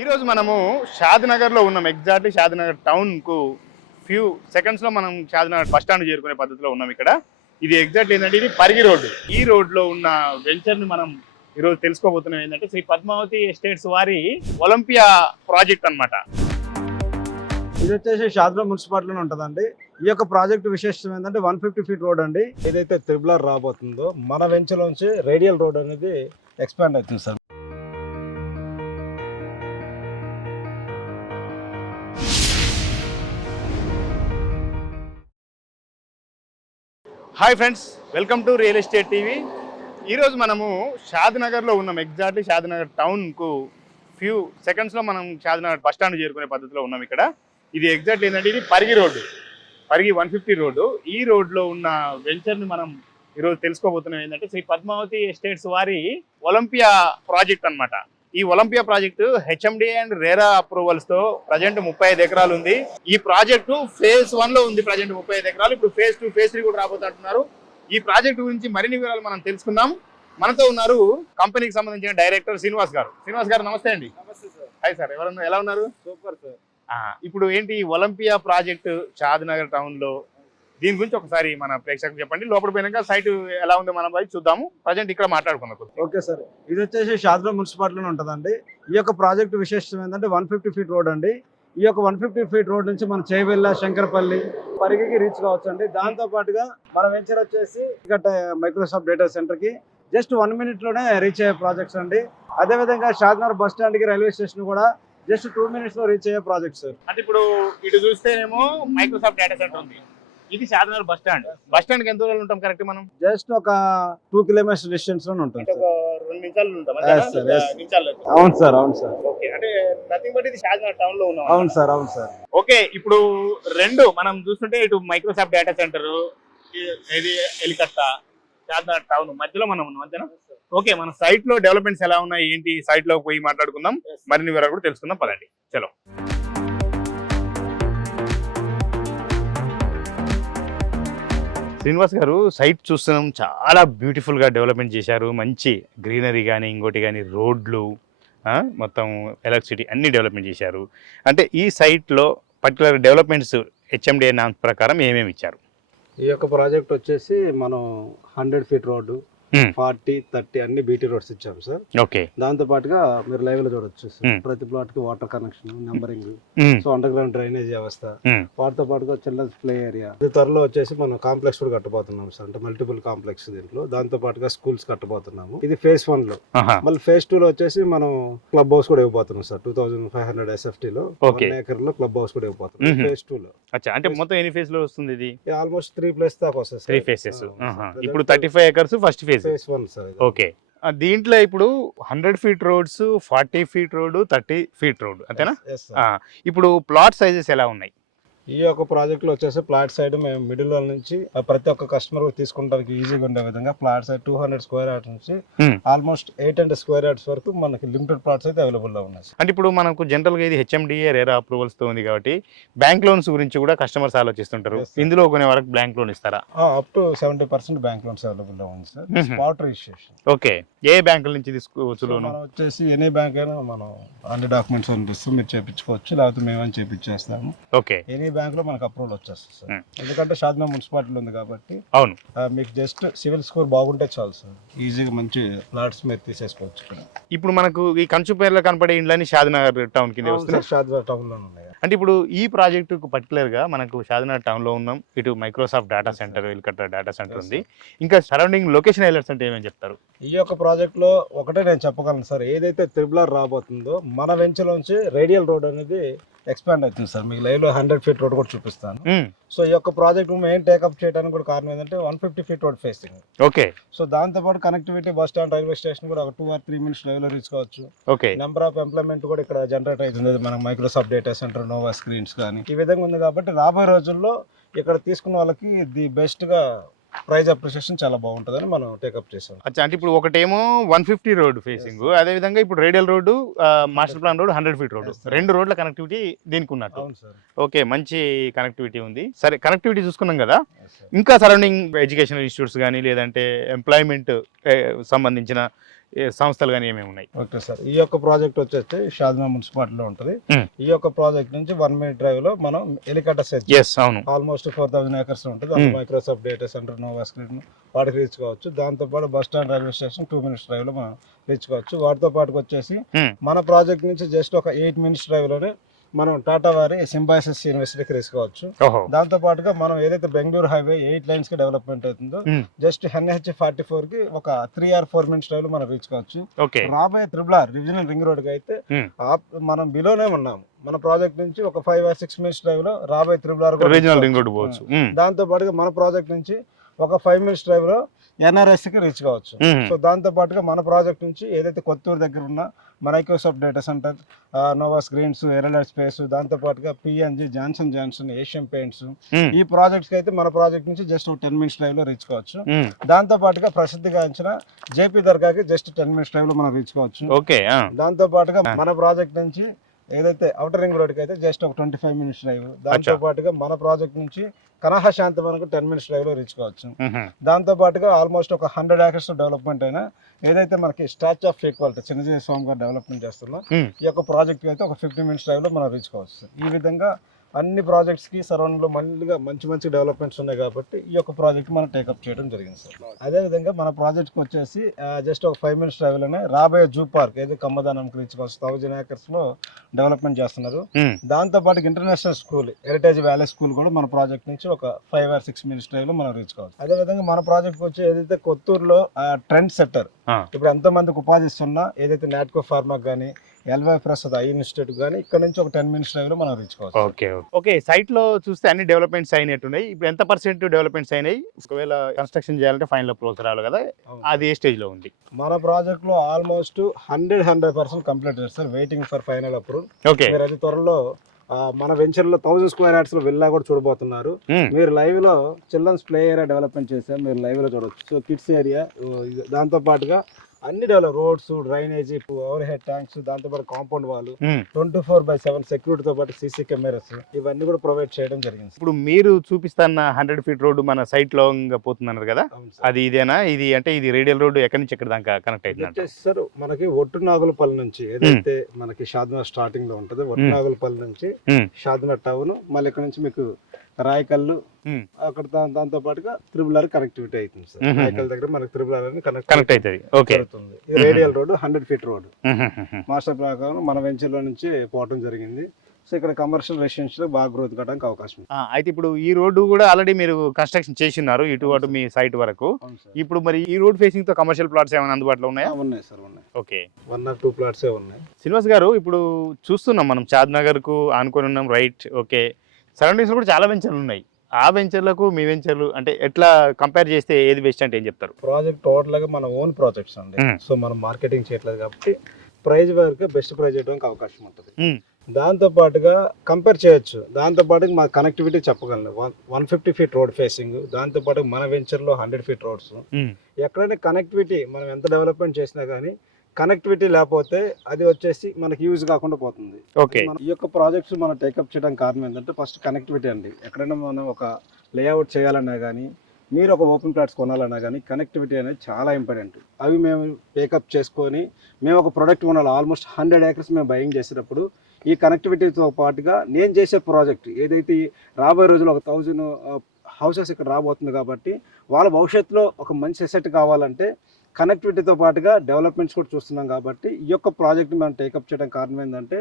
ఈరోజు మనము షాద్నగర్లో ఉన్నాం. ఎగ్జాక్ట్లీ షాద్నగర్ టౌన్కు ఫ్యూ సెకండ్స్లో మనం షాద్నగర్ బస్ స్టాండ్ చేరుకునే పద్ధతిలో ఉన్నాం. ఇక్కడ ఇది ఎగ్జాక్ట్లీ ఏంటంటే ఇది పరిగి రోడ్డు. ఈ రోడ్లో ఉన్న వెంచర్ని మనం ఈరోజు తెలుసుకోబోతున్నాం. ఏంటంటే శ్రీ పద్మావతి ఎస్టేట్స్ వారి ఒలింపియా ప్రాజెక్ట్ అన్నమాట. ఇది వచ్చేసి షాద్నగర్ మున్సిపాలిటీలో ఉంటుందండి. ఈ యొక్క ప్రాజెక్ట్ విశేషం ఏంటంటే 150 ఫీట్ రోడ్ అండి. ఏదైతే త్రిబులర్ రాబోతుందో మన వెంచర్లోంచి రేడియల్ రోడ్ అనేది ఎక్స్పాండ్ అవుతుంది sir. Hi friends, welcome to real estate TV. ఈరోజు మనము షాద్నగర్లో ఉన్నాం. ఎగ్జాక్ట్లీ షాద్నగర్ టౌన్కు ఫ్యూ సెకండ్స్లో మనం షాద్నగర్ బస్ స్టాండ్ చేరుకునే పద్ధతిలో ఉన్నాం. ఇక్కడ ఇది ఎగ్జాక్ట్లీ ఏంటంటే ఇది పరిగి రోడ్డు, పరిగి 150 రోడ్డు. ఈ రోడ్లో ఉన్న వెంచర్ని మనం ఈరోజు తెలుసుకోబోతున్నాం. ఏంటంటే శ్రీ పద్మావతి ఎస్టేట్స్ వారి ఒలింపియా ప్రాజెక్ట్ అన్నమాట. ఈ Olympia project HMD and RERA approvals తో ప్రజెంట్ 35 ఎకరాలు ఉంది. ఈ ప్రాజెక్టు ఫేజ్ 1 లో ఉంది ప్రజెంట్ 35 ఎకరాలు. ఇప్పుడు ఫేజ్ 2 ఫేజ్ 3 కూడా రాబోతుంటున్నారు. ఈ ప్రాజెక్టు గురించి మరిన్ని వివరాలు మనం తెలుసుకుందాం. మనతో ఉన్నారు కంపెనీకి సంబంధించిన డైరెక్టర్ శ్రీనివాస్ గారు. శ్రీనివాస్ గారు నమస్తే అండి. హాయ్ సార్, ఎలా ఉన్నారు? Super sir. ఇప్పుడు ఏంటి ఒలింపియా ప్రాజెక్టు షాద్నగర్ టౌన్ లో, దీని గురించి ఒకసారి మన ప్రేక్షకులకు చెప్పండి. లోపల పోయినాక సైట్ ఎలా ఉందో మనం పోయి చూద్దాము. ప్రజెంట్ ఇక్కడ మాట్లాడుకున్నాం. ఓకే సార్, ఇది వచ్చేసి షాద్నగర్ మున్సిపాలిటీలో ఉంటుందండి. ఈ యొక్క ప్రాజెక్ట్ విశేషం ఏంటంటే 150 ఫీట్ రోడ్ అండి. ఈ యొక్క 150 ఫీట్ రోడ్ నుంచి మన చేవెళ్ళ, శంకరపల్లి, పరిగికి రీచ్ కావచ్చు అండి. దాంతో పాటుగా మన వెంచర్ వచ్చేసి ఇక్కడ మైక్రోసాఫ్ట్ డేటా సెంటర్ కి జస్ట్ 1 minute లోనే రీచ్ అయ్యే ప్రాజెక్ట్స్ అండి. అదేవిధంగా షాద్నగర్ బస్ స్టాండ్ కి రైల్వే స్టేషన్ కూడా జస్ట్ 2 minutes లో రీచ్ అయ్యే ప్రాజెక్ట్ సార్. అంటే ఇప్పుడు ఇటు చూస్తేనేమో మైక్రోసాఫ్ట్ డేటా సెంటర్ ఉంది. ఇది Shadnagar bus stand. Bus stand కి ఎంత దూరంలో ఉంటాం కరెక్ట్? మనం జస్ట్ ఒక 2 kilometers డిస్టెన్స్ లో ఉంటుంది. ఒక 2 నిమిషాలు ఉంటాం. అవును సార్, అవును సార్. ఓకే, అంటే నథింగ్ బట్ ఇది షాద్నగర్ టౌన్ లో ఉన్నాం. అవును సార్, అవును సార్. ఓకే, ఇప్పుడు రెండు మనం చూస్తుంటే ఇటు మైక్రోసాఫ్ట్ డేటా సెంటర్, ఇది ఎలికట్ట, షాద్నగర్ టౌన్ మధ్యలో మనం ఉన్నాం అంతేనా? ఓకే, మన సైట్ లో డెవలప్మెంట్స్ ఎలా ఉన్నాయి ఏంటి, సైట్ లో పోయి మాట్లాడుకుందాం. మరిన్ని వివరాలు కూడా తెలుసుకుందాం. పదండి, చలో. శ్రీనివాస్ గారు, సైట్ చూస్తున్నాం, చాలా బ్యూటిఫుల్గా డెవలప్మెంట్ చేశారు. మంచి గ్రీనరీ కానీ ఇంకోటి కానీ రోడ్లు, మొత్తం ఎలక్ట్రిసిటీ అన్ని డెవలప్మెంట్ చేశారు. అంటే ఈ సైట్లో పర్టికులర్ డెవలప్మెంట్స్ హెచ్ఎండిఏ నామ్స్ ప్రకారం ఏమేమి ఇచ్చారు? ఈ యొక్క ప్రాజెక్ట్ వచ్చేసి మనం 100 ఫీట్ రోడ్డు, 40, 30 అన్ని బీటీ రోడ్స్ ఇచ్చాము సార్. ఓకే, దాంతో పాటుగా మీరు లైవ్ లో చూడొచ్చు ప్రతి ప్లాట్ కి water connection, numbering, so under ground drainage వ్యవస్థ, వాటితో పాటుగా చిల్డ్రన్స్ ప్లే ఏరియా. త్వరలో వచ్చేసి మనం కాంప్లెక్స్ కూడా కట్టబోతున్నాం సార్. అంటే మల్టిపుల్ కాంప్లెక్స్ దీంట్లో. దాంతో పాటుగా స్కూల్స్ కట్టబోతున్నాము. ఇది ఫేజ్ 1 లో. మళ్ళీ ఫేజ్ 2 లో వచ్చేసి మనం క్లబ్ హౌస్ కూడా ఇవ్వబోతున్నాం సార్. 2500 SFT లో 1 acre లో క్లబ్ హౌస్ కూడా ఇవ్వబోతున్నాం ఫేజ్ 2 లో. అంటే మొత్తం ఎన్ని ఫేజ్ లో వస్తుంది ఇది? ఆల్మోస్ట్ 3 ప్లేస్ దాకా వస్తుంది. 3 phases. ఇప్పుడు 35 acres ఫస్ట్ ఫేజ్. ఓకే, దీంట్లో ఇప్పుడు 100 feet roads, 40 feet road, 30 feet road అంతేనా? ఇప్పుడు ప్లాట్ సైజెస్ ఎలా ఉన్నాయి? ఈ యొక్క ప్రాజెక్ట్ లో వచ్చేసి ప్లాట్ సైడ్ మేము మిడిల్ నుంచి ప్రతి ఒక్క కస్టమర్ తీసుకుంటానికి ఈజీగా ఉండే విధంగా ప్లాట్ సైడ్ 200 స్క్వేర్ యార్డ్స్ నుంచి ఆల్మోస్ట్ 800 స్క్వేర్ యార్డ్స్ వరకు మనకి లిమిటెడ్ ప్లాట్స్ అయితే అవైలబుల్ లో ఉన్నాయి. అంటే ఇప్పుడు మనకు జనరల్ గా ఇది హెచ్ఎండిఏ రేరా అప్రూవల్స్ తో ఉంది కాబట్టి బ్యాంక్ లోన్స్ గురించి కూడా కస్టమర్స్ ఆలోచిస్తుంటారు. ఇందులో కొనే వరకు బ్యాంక్ లోన్ ఇస్తారా? Up to 70% bank loans available లో ఉంది సార్. Spot registration. ఓకే, ఏ బ్యాంకుల నుంచి తీసుకోవచ్చు లోన్? మనం వచ్చేసి ఎనీ బ్యాంక్ అయినా మనం అన్ని డాక్యుమెంట్స్ అనిపిస్తాం, మీరు చేపించుకోవచ్చు, లేకపోతే మేమని చేపించేస్తాము. ఓకే, ఎనీ బ్యాంక్ లో మనకు అప్రూవల్ వచ్చేస్తుంది సార్. ఎందుకంటే షాద్నగర్ మున్సిపాలిటీ ఉంది కాబట్టి. అవును, మీకు జస్ట్ సివిల్ స్కోర్ బాగుంటే చాలు సార్, ఈజీగా మంచి ప్లాట్స్ మీరు తీసేసుకోవచ్చు. ఇప్పుడు మనకు ఈ కంచు పేర్లో కనపడే ఇండ్లని షాద్నగర్ టౌన్ కింద వస్తుంది. షాద్నగర్ టౌన్ లో ఉన్నాయి. అంటే ఇప్పుడు ఈ ప్రాజెక్టు పర్టికులర్ గా మనకు షాద్నగర్ టౌన్ లో ఉన్నాం. ఇటు మైక్రోసాఫ్ట్ డేటా సెంటర్, ఇల్కట్ట డేటా సెంటర్ ఉంది. ఇంకా సరౌండింగ్ లొకేషన్ హైలైట్స్ అంటే ఏమేమి చెప్తారు? ఈ యొక్క ప్రాజెక్ట్ లో ఒకటే నేను చెప్పగలను సార్, ఏదైతే త్రిబులర్ రాబోతుందో మన వెంచర్ నుంచి రేడియల్ రోడ్ అనేది ఎక్స్పాండ్ అవుతుంది సార్. మీకు లైవ్ లో 100 ఫీట్ రోడ్ కూడా చూపిస్తాను. సో ఈ యొక్క ప్రాజెక్ట్ మెయిన్ టేకప్ చేయడానికి కూడా కారణం ఏంటంటే 150 feet road facing. Okay, so దాంతో పాటు connectivity bus stand, railway station కూడా ఒక 2 or 3 minutes లైవ్ లో రీచ్ కావచ్చు. ఓకే, నెంబర్ ఆఫ్ ఎంప్లాయ్మెంట్ కూడా ఇక్కడ జనరేట్ అవుతుంది. మన Microsoft data centre, Nova Screens కానీ ఈ విధంగా ఉంది కాబట్టి రాబోయే రోజుల్లో ఇక్కడ తీసుకున్న వాళ్ళకి ది బెస్ట్ గా ప్రైజ్ అప్రిసియేషన్ చాలా బాగుంటుందని మనం టేకప్ చేసాం. అంటే ఇప్పుడు ఒకటేమో 150 రోడ్ ఫేసింగ్, అదే విధంగా ఇప్పుడు radial road, master plan road 100 feet road, 2 రోడ్ల కనెక్టివిటీ దీనికి ఉన్నట్టు. ఓకే, మంచి కనెక్టివిటీ ఉంది. సరే, కనెక్టివిటీ చూసుకున్నాం కదా. ఇంకా సరౌండింగ్ ఎడ్యుకేషనల్ ఇన్స్టిట్యూట్స్ కానీ లేదంటే ఎంప్లాయ్మెంట్ సంబంధించిన సంస్థలు కానీ ఏమేమి ఉన్నాయి? ఓకే సార్, ఈ యొక్క ప్రాజెక్ట్ వచ్చేసి షాద్నగర్ మున్సిపాలిటీలో ఉంటుంది. ఈ యొక్క ప్రాజెక్ట్ నుంచి 1 minute డ్రైవ్ లో మనం ఎలికట సెట్ అవును ఆల్మోస్ట్ 4000 acres ఉంటుంది. అందులో Microsoft data centre, Nova Screen వాటికి రీచ్ కావచ్చు. దాంతో పాటు bus stand, railway station 2 minutes drive లో మనం రీచ్ కావచ్చు. వాటితో పాటు వచ్చేసి మన ప్రాజెక్ట్ నుంచి జస్ట్ ఒక 8 minutes డ్రైవ్ లోనే మనం టాటా వారి సింబాసిస్ యూనివర్సిటీకి రీచ్ కావచ్చు. దాంతో పాటుగా మనం ఏదైతే బెంగళూరు హైవే 8 lanes కి డెవలప్మెంట్ అవుతుందో జస్ట్ NH44 కి ఒక 3 or 4 minutes డ్రైవ్ లో మనం రీచ్ కావచ్చు. రాబోయే RRR రీజనల్ రింగ్ రోడ్ కి అయితే మనం బిలోనే ఉన్నాము. మన ప్రాజెక్ట్ నుంచి ఒక 5 or 6 minutes డ్రైవ్ లో రాబోయే RRR రీజనల్ రింగ్ రోడ్ పోవచ్చు. దాంతో పాటుగా మన ప్రాజెక్ట్ నుంచి ఒక 5 minutes డ్రైవ్ లో NRS కి రీచ్ కావచ్చు. సో దాంతో పాటుగా మన ప్రాజెక్ట్ నుంచి ఏదైతే కొత్తూరు దగ్గర ఉన్న Microsoft data centre, Novas Greens, ఎరలర్ స్పేస్, దాంతో పాటుగా PNG, జాన్సన్, ఏషియన్ పెయింట్స్, ఈ ప్రాజెక్ట్స్ కి అయితే మన ప్రాజెక్ట్ నుంచి జస్ట్ 10 minutes డ్రైవ్ లో రీచ్ కావచ్చు. దాంతో పాటుగా ప్రసిద్ధిగాంచిన జేపీ దర్గాకి జస్ట్ 10 minutes డ్రైవ్ లో మనం రీచ్ కావచ్చు. దాంతో పాటుగా మన ప్రాజెక్ట్ నుంచి ఏదైతే అవుటర్ రింగ్ రోడ్ కి అయితే జస్ట్ ఒక 25 minutes డ్రైవ్. దాంతో పాటుగా మన ప్రాజెక్ట్ నుంచి కనహ శాంతి మనకు 10 minutes డ్రైవ్ లో రీచ్ కావచ్చు. దాంతో పాటుగా ఆల్మోస్ట్ ఒక 100 acres డెవలప్మెంట్ అయినా ఏదైతే మనకి స్టాచ్యూ ఆఫ్ ఈక్వాలిటీ చిన్నజీవి స్వామి గారు డెవలప్మెంట్ చేస్తున్నాం, ఈ యొక్క ప్రాజెక్ట్ అయితే ఒక 50 minutes డ్రైవ్ లో మనం రీచ్ కావచ్చు. ఈ విధంగా అన్ని ప్రాజెక్ట్స్ కి సరౌండింగ్ లో మళ్ళీగా మంచి డెవలప్మెంట్స్ ఉన్నాయి కాబట్టి ఈ యొక్క ప్రాజెక్ట్ మనం టేకప్ చేయడం జరిగింది సార్. అదే విధంగా మన ప్రాజెక్ట్ కి వచ్చేసి జస్ట్ ఒక 5 minutes డ్రైవ్ లోనే రాబోయే జూ పార్క్ ఏదో కమ్మదానంకి రీచ్ కావచ్చు 1000 acres లో డెవలప్మెంట్ చేస్తున్నారు. దాంతో పాటు international school heritage valley school కూడా మన ప్రాజెక్ట్ నుంచి ఒక 5 or 6 minutes డ్రైవ్ లో మనం రీచ్ కావచ్చు. అదే విధంగా మన ప్రాజెక్ట్ వచ్చి ఏదైతే కొత్తూరులో ట్రెండ్ సెట్టర్ ఇప్పుడు ఎంతో మందికి ఉపాధి ఇస్తున్నా ఏదైతే నాట్కో ఫార్మా కానీ ఎల్వై ప్రసాద్ ఐ ఇన్స్టిట్యూట్ కానీ ఇక్కడ నుంచి ఒక 10 minutes డ్రైవ్ లో మనం రీచ్ కావచ్చు. ఓకే, సైట్ లో చూస్తే అన్ని డెవలప్మెంట్స్ అయినట్టున్నాయి. ఇప్పుడు ఎంత % డెవలప్మెంట్స్ అయినాయి? ఒకవేళ కన్స్ట్రక్షన్ చేయాలంటే ఫైనల్ అప్రోచ్ రావాలి కదా, అది ఏ స్టేజ్ లో ఉంది? మన ప్రాజెక్ట్ లో ఆల్మోస్ట్ 100% కంప్లీట్ చేస్తారు, వెయిటింగ్ ఫర్ ఫైనల్ అప్రూవల్. మీరు అది త్వరలో మన వెంచర్ లో 1000 square yards లో విల్లా కూడా చూడబోతున్నారు. మీరు లైవ్ లో చిల్డ్రన్స్ ప్లే ఏరియా డెవలప్మెంట్ చేశారు, మీరు లైవ్ లో చూడవచ్చు. సో కిడ్స్ ఏరియా, దాంతో పాటుగా అన్ని develop roads, drainage, over head tanks, దాంతో పాటు కాంపౌండ్ వాళ్ళు 24/7 సెక్యూరిటీతో పాటు CC కెమెరాస్ ఇవన్నీ కూడా ప్రొవైడ్ చేయడం జరిగింది. ఇప్పుడు మీరు చూపిస్తున్న 100 feet రోడ్డు మన సైట్ లో పోతున్నారు కదా, అది ఇదేనా? ఇది అంటే ఇది రేడియల్ రోడ్డు ఎక్కడి నుంచి ఎక్కడ దాకా కనెక్ట్ అయింది సార్? మనకి ఒట్టునాగులపల్లి నుంచి ఏదైతే మనకి షాద్నగర్ స్టార్టింగ్ లో ఉంటది, ఒట్టునాగులపల్లి నుంచి షాద్నగర్ టౌన్, మళ్ళీ ఇక్కడ నుంచి మీకు రాయకల్లు, అక్కడ దాంతో పాటుగా RRR కనెక్టివిటీ అవుతుంది సార్. రాయకల్ దగ్గర మనకి RRR కనెక్ట్ అవుతుంది. Radial road 100 feet road master ప్రకారం మన వెంచర్ లో నుంచి పోవడం జరిగింది. సో ఇక్కడ కమర్షియల్ రెసిడెన్షియల్ బాగా గ్రోత్ కావడానికి అవకాశం ఉంది. అయితే ఇప్పుడు ఈ రోడ్డు కూడా ఆల్రెడీ మీరు కన్స్ట్రక్షన్ చేసినారు ఇటు అటు మీ సైట్ వరకు. ఇప్పుడు మరి ఈ రోడ్ ఫేసింగ్ తో కమర్షియల్ ప్లాట్స్ ఏమైనా అందుబాటులో ఉన్నాయా? ఉన్నాయి సార్, ఉన్నాయి. ఓకే, 1 or 2 plots ఉన్నాయి. శ్రీనివాస్ గారు, ఇప్పుడు చూస్తున్నాం మనం షాద్నగర్ కు ఆనుకొని ఉన్నాం, రైట్? ఓకే, సరౌండింగ్స్ కూడా చాలా వెంచర్లు ఉన్నాయి. ఆ వెంచర్లకు మీ వెంచర్లు అంటే ఎట్లా కంపేర్ చేస్తే ఏది బెస్ట్ అంటే ఏం చెప్తారు? ప్రాజెక్ట్ టోటల్ గా మన ఓన్ ప్రాజెక్ట్స్ అండి. సో మనం మార్కెటింగ్ చేయట్లేదు కాబట్టి ప్రైస్ వరకు బెస్ట్ ప్రైస్ ఇవ్వడానికి అవకాశం ఉంటుంది. దాంతో పాటుగా కంపేర్ చేయొచ్చు. దాంతో పాటు మా కనెక్టివిటీ చెప్పగలను, 150 feet రోడ్ ఫేసింగ్, దాంతో పాటు మన వెంచర్ లో 100 feet రోడ్స్. ఎక్కడైనా కనెక్టివిటీ మనం ఎంత డెవలప్మెంట్ చేసినా కానీ కనెక్టివిటీ లేకపోతే అది వచ్చేసి మనకి యూజ్ కాకుండా పోతుంది. ఈ యొక్క ప్రాజెక్ట్స్ మనం టేకప్ చేయడానికి కారణం ఏంటంటే ఫస్ట్ కనెక్టివిటీ అండి. ఎక్కడైనా మనం ఒక లేఅవుట్ చేయాలన్నా కానీ, మీరు ఒక ఓపెన్ ప్లాట్స్ కొనాలన్నా కానీ కనెక్టివిటీ అనేది చాలా ఇంపార్టెంట్. అవి మేము టేకప్ చేసుకొని మేము ఒక ప్రొడక్ట్ కొనాలి. ఆల్మోస్ట్ 100 acres మేము బయింగ్ చేసేటప్పుడు ఈ కనెక్టివిటీతో పాటుగా నేను చేసే ప్రాజెక్ట్ ఏదైతే రాబోయే రోజుల్లో ఒక 1000 houses ఇక్కడ రాబోతుంది కాబట్టి వాళ్ళ భవిష్యత్తులో ఒక మంచి అసెట్ కావాలంటే కనెక్టివిటీతో పాటుగా డెవలప్మెంట్స్ కూడా చూస్తున్నాం. కాబట్టి ఈ యొక్క ప్రాజెక్ట్ని మనం టేకప్ చేయడానికి కారణం ఏంటంటే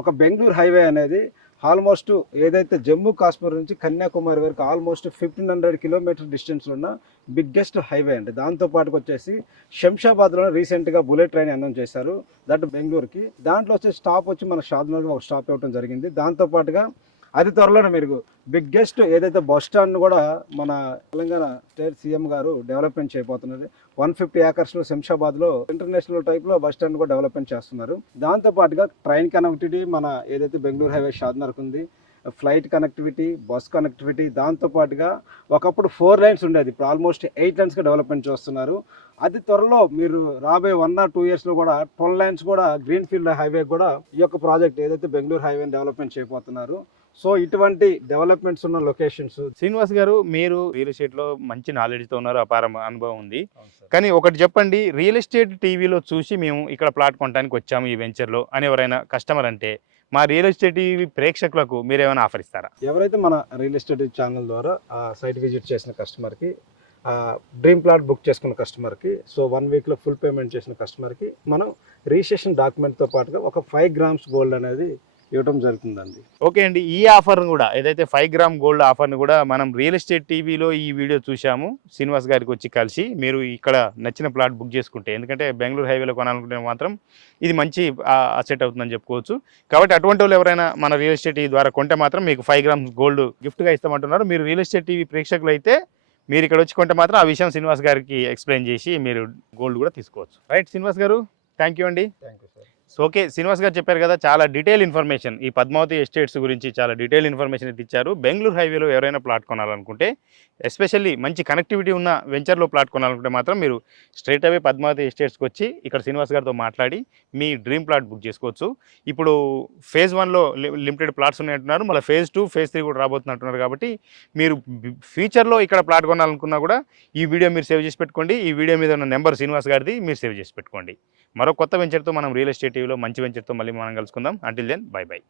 ఒక బెంగళూరు హైవే అనేది ఆల్మోస్ట్ ఏదైతే జమ్మూ కాశ్మీర్ నుంచి కన్యాకుమారి వరకు ఆల్మోస్ట్ 1500 kilometer డిస్టెన్స్లో ఉన్న బిగ్గెస్ట్ హైవే అండి. దాంతో పాటుకు వచ్చేసి శంషాబాద్లో రీసెంట్గా బుల్లెట్ ట్రైన్ అనౌన్స్ చేశారు, దట్ బెంగళూరుకి. దాంట్లో వచ్చే స్టాప్ వచ్చి మన షాద్నగర్ ఒక స్టాప్ ఇవ్వడం జరిగింది. దాంతో పాటుగా అతి త్వరలోనే మీరు బిగ్గెస్ట్ ఏదైతే బస్ స్టాండ్ కూడా మన తెలంగాణ స్టేట్ CM గారు డెవలప్మెంట్ చేయబోతున్నది. 150 acres లో శంషాబాద్లో ఇంటర్నేషనల్ టైప్లో బస్ స్టాండ్ కూడా డెవలప్మెంట్ చేస్తున్నారు. దాంతో పాటుగా ట్రైన్ కనెక్టివిటీ మన ఏదైతే బెంగళూరు హైవే షాద్నగర్కి ఉంది, ఫ్లైట్ కనెక్టివిటీ, బస్ కనెక్టివిటీ, దాంతో పాటుగా ఒకప్పుడు 4 lanes ఉండేది, ఇప్పుడు ఆల్మోస్ట్ 8 lanesగా డెవలప్మెంట్ చేస్తున్నారు. అది త్వరలో మీరు రాబోయే 1 or 2 yearsలో కూడా 12 lanes కూడా గ్రీన్ ఫీల్డ్ హైవే కూడా ఈ యొక్క ప్రాజెక్ట్ ఏదైతే బెంగళూరు హైవేని డెవలప్మెంట్ చేయబోతున్నారు. సో ఇటువంటి డెవలప్మెంట్స్ ఉన్న లొకేషన్స్. శ్రీనివాస్ గారు, మీరు రియల్ ఎస్టేట్లో మంచి నాలెడ్జ్తో ఉన్నారు, అపార అనుభవం ఉంది. కానీ ఒకటి చెప్పండి, రియల్ ఎస్టేట్ టీవీలో చూసి మేము ఇక్కడ ప్లాట్ కొనడానికి వచ్చాము ఈ వెంచర్లో అని ఎవరైనా కస్టమర్ అంటే మా రియల్ ఎస్టేట్ టీవీ ప్రేక్షకులకు మీరు ఏమైనా ఆఫర్ ఇస్తారా? ఎవరైతే మన రియల్ ఎస్టేట్ ఛానల్ ద్వారా సైట్ విజిట్ చేసిన కస్టమర్కి, డ్రీమ్ ప్లాట్ బుక్ చేసుకున్న కస్టమర్కి, సో 1 వీక్లో ఫుల్ పేమెంట్ చేసిన కస్టమర్కి మనం రిజిస్ట్రేషన్ డాక్యుమెంట్తో పాటుగా ఒక 5 grams గోల్డ్ అనేది ఇవ్వడం జరుగుతుందండి. ఓకే అండి, ఈ ఆఫర్ను కూడా ఏదైతే 5 గ్రామ్ గోల్డ్ ఆఫర్ను కూడా మనం రియల్ ఎస్టేట్ టీవీలో ఈ వీడియో చూసాము. శ్రీనివాస్ గారికి వచ్చి కలిసి మీరు ఇక్కడ నచ్చిన ప్లాట్ బుక్ చేసుకుంటే, ఎందుకంటే బెంగళూరు హైవేలో కొనాలనుకుంటే మాత్రం ఇది మంచి అసెట్ అవుతుందని చెప్పుకోవచ్చు. కాబట్టి అటువంటి వాళ్ళు ఎవరైనా మన రియల్ ఎస్టేట్ టీవీ ద్వారా కొంటే మాత్రం మీకు 5 grams గోల్డ్ గిఫ్ట్గా ఇస్తామంటున్నారు. మీరు రియల్ ఎస్టేట్ టీవీ ప్రేక్షకులు అయితే మీరు ఇక్కడ వచ్చి కొంటే మాత్రం ఆ విషయం శ్రీనివాస్ గారికి ఎక్స్ప్లెయిన్ చేసి మీరు గోల్డ్ కూడా తీసుకోవచ్చు. రైట్ శ్రీనివాస్ గారు, థ్యాంక్ యూ అండి. Thank you sir. So okay, Srinivas గారు చెప్పారు కదా, చాలా డీటెయిల్ ఇన్ఫర్మేషన్ ఈ పద్మావతి ఎస్టేట్స్ గురించి చాలా డీటెయిల్ ఇన్ఫర్మేషన్ అయితే ఇచ్చారు. బెంగళూరు హైవేలో ఎవరైనా ప్లాట్ కొనాలనుకుంటే, ఎస్పెషల్లీ మంచి కనెక్టివిటీ ఉన్న వెంచర్లో ప్లాట్ కొనాలనుకుంటే మాత్రం మీరు స్ట్రైట్ అవే పద్మావతి ఎస్టేట్స్కి వచ్చి ఇక్కడ శ్రీనివాస్ గారితో మాట్లాడి మీ డ్రీమ్ ప్లాట్ బుక్ చేసుకోవచ్చు. ఇప్పుడు phase 1లో లిమిటెడ్ ప్లాట్స్ ఉన్నాయంటున్నారు, మళ్ళీ phase 2, phase 3 కూడా రాబోతున్నట్టున్నారు. కాబట్టి మీరు ఫ్యూచర్లో ఇక్కడ ప్లాట్ కొనాలనుకున్నా కూడా ఈ వీడియో మీరు సేవ్ చేసి పెట్టుకోండి. ఈ వీడియో మీద ఉన్న నెంబర్ శ్రీనివాస్ గారిది, మీరు సేవ్ చేసి పెట్టుకోండి. మరో కొత్త వెంచర్తో మనం రియల్ ఎస్టేట్ టీవీలో మంచి వెంచర్తో మళ్ళీ మనం కలుసుకుందాం. Until then, bye by.